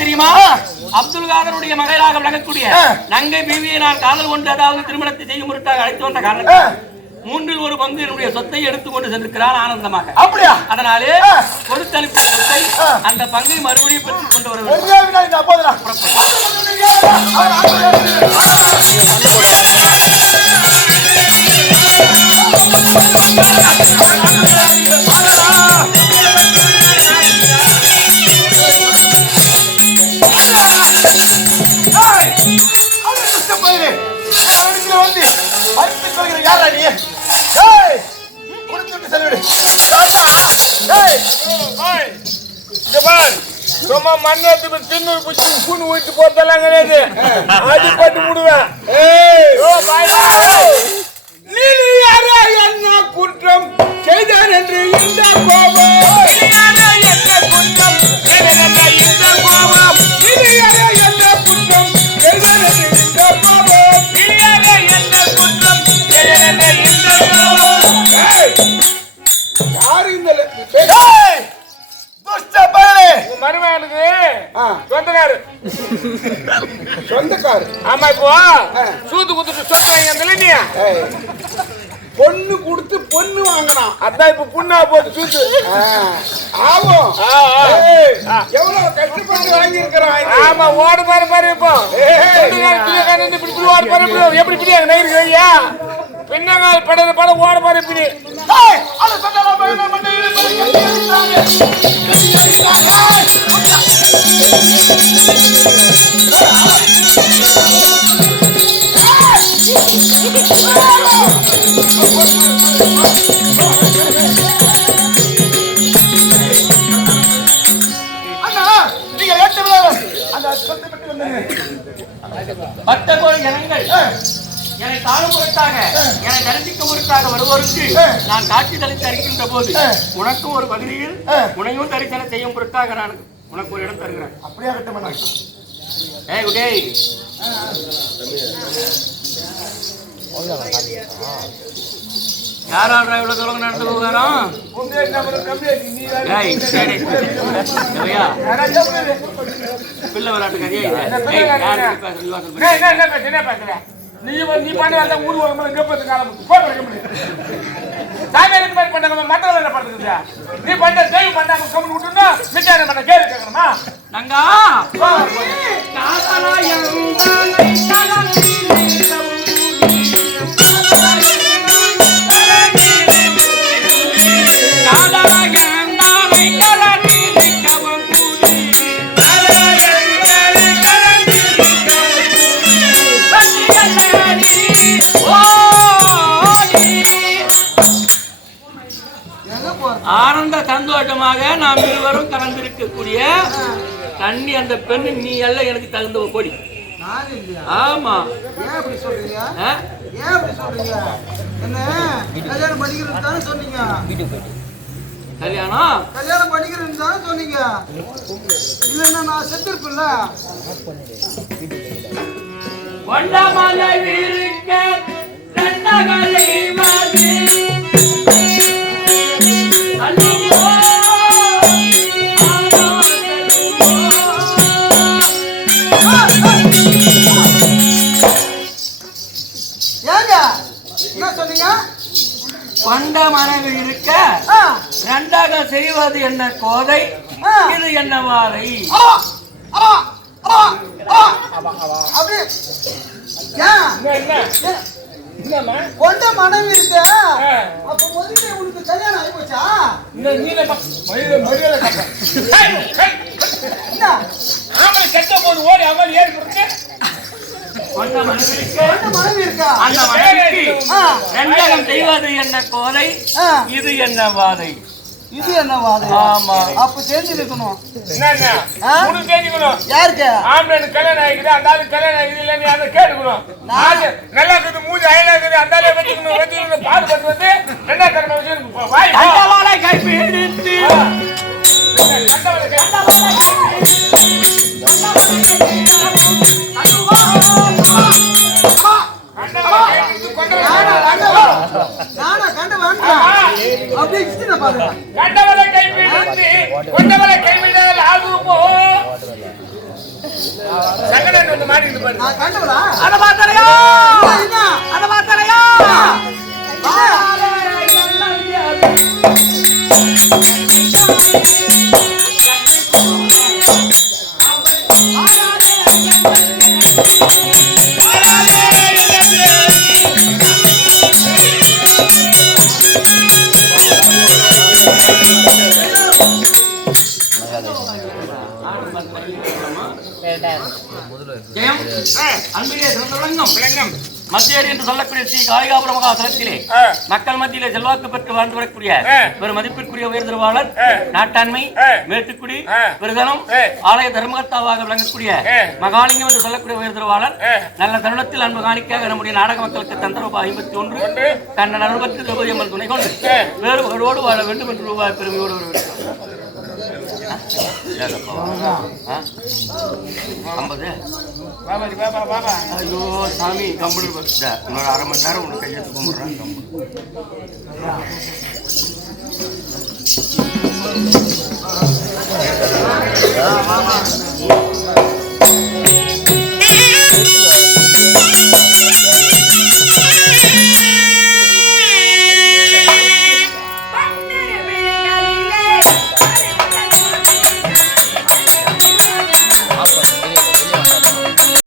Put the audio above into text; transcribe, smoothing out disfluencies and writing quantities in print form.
தெரியுமா? அப்துல் காதருடைய மகளாக விளங்கக்கூடிய நங்கை பிவியை நான் காதல் கொண்டு அதாவது திருமணத்தை செய்யும் முறையாக அழைத்து வந்த காரணத்தால் 1/3 பங்கு என்னுடைய சொத்தை எடுத்துக்கொண்டு சென்றிருக்கிறார் ஆனந்தமாக. அப்படியா? அதனாலே கொடுத்தளித்த சொத்தை அந்த பங்கை மறுபடியும் பெற்றுக் கொண்டு வர சும்மா மண்ணத்துக்கு தின்னூறு பூச்சி பூணு ஊற்றி போத்தெல்லாம் கிடையாது. அடிப்பட்டு முடுவேன். என்ன குற்றம் செய்தார் என்று இந்த கோபம் என்ன குற்றம் இந்த கோபம் என்ன குற்றம் செய்தார் என்று இந்த கோபம் என்ன குற்றம் இந்த கோபம். யாரு இந்த மருமகனுக்கு சொந்தக்காரு? ஆமா, இப்போ சூத்து குத்துட்டு சொன்னாங்க நீ பொண்ணு கொடுத்து பொண்ணு வாங்கலாம். அதான் இப்ப புண்ணா போட்டு சூத்து ஆகும். எவ்வளவு கஷ்டப்பட்டு வாங்கி இருக்கிறான். ஆமா, ஓடு பாரு பாரு. இப்போ இப்படி ஓடு பாரு. எப்படி பிடியாங்க நைருக்கையா பின்னங்கால் படுற படம் ஓட பாரு. இப்படி என்னை தாழும் பொருட்டாக என்னை தரிசிக்க பொருட்டாக வருவோருக்கு நான் காட்சி தரித்து அறிக்கின்ற போது உனக்கும் ஒரு பகுதியில் உனையும் தரிசனம் செய்யும் பொருட்டாக நான் உனக்கு ஒரு இடம் தருகிறேன். அப்படியே கட்டமா? யாரா இவ்வளவு தூரம் நடந்து போகிறான்? பிள்ளை விளையாட்டு கதையா? நீ பண்ண ஊர் பண்ண மற்ற என்ன பண்றது? நீ பண்ண தெய்வம் பண்ணாம கம்மி விட்டுனா மிச்சாரம் பண்ண கேள்வி கேட்கணுமா? நங்கா ஆனந்த சந்தோஷமாக நாம் இருவரும் கலந்திருக்கக்கூடிய தண்ணி அந்த பெண்ணு நீ எல்லாம் எனக்கு தகுந்த ஒரு கொடி. ஆமா, கல்யாணம் பண்ணிக்கிறேன்னு சொன்னீங்க. இல்லன்னா நான் செத்துருப்பேன்ல. கொண்ட மனைவி இருக்க ரெண்டாக செய்வது என்ன கோதை, இது என்ன வாதை? கொண்ட மனைவி இருக்க அப்ப முதல்ல உனக்கு கல்யாணம் ஆகி போச்சா? செத்த போது ஓடி அவள் ஏறி செய்வது என்ன கோதை, இது என்ன வாதை? இது என்ன வாதை? ஆமா, அப்ப தெரிஞ்சிருக்கணும். யாருக்கு ஆம்பளை கல்யாணம் ஆகிக்குது, அந்த ஆளு கல்யாணம் ஆகிது இல்ல, நீ அதை கேட்டுக்கணும். நல்லா இருக்குது, மூஞ்சி அயனா இருக்குது, அந்த ஆளு வச்சுக்கணும். பாடுபட்டு வந்து என்ன கடமை வச்சு கைப்பி எடுத்து கண்டவளை கைவிட்டு கொண்டவளை கைவிடாத ஆகுமோ சங்கடன் வந்து மாட்டிட்டு பாரு. அத பாத்தறையா அத பாத்தறையா ஜெயம் அன்பிலே சிறந்த விளங்கம் மத்தியடி என்று சொல்லக்கூடிய ஸ்ரீ காளிகாபுர மகாசலத்திலே மக்கள் மத்தியிலே செல்வாக்கு பெற்று வாழ்ந்து வரக்கூடிய ஒரு மதிப்பிற்குரிய உயர்திருவாளர் நாட்டாண்மை மேட்டுக்குடி விருதனம் ஆலய தர்மகர்த்தாவாக விளங்கக்கூடிய மகாலிங்கம் என்று சொல்லக்கூடிய உயர்திருவாளர் நல்ல தருணத்தில் அன்பு காணிக்காக நம்முடைய நாடக மக்களுக்கு தந்த ரூபாய் 51 கண்ணன் அனுபவத்தில் திரௌபதி அம்மன் துணை கொண்டு வேறு புகழோடு வாழ வேண்டும் என்று ரூபாய் பெருமையோடு வருகிறார். 50 ஐயோ சாமி கம்பெனி இன்னொரு அரை மணி நேரம் உனக்கு கையெழுத்து கும்பிடுறேன்.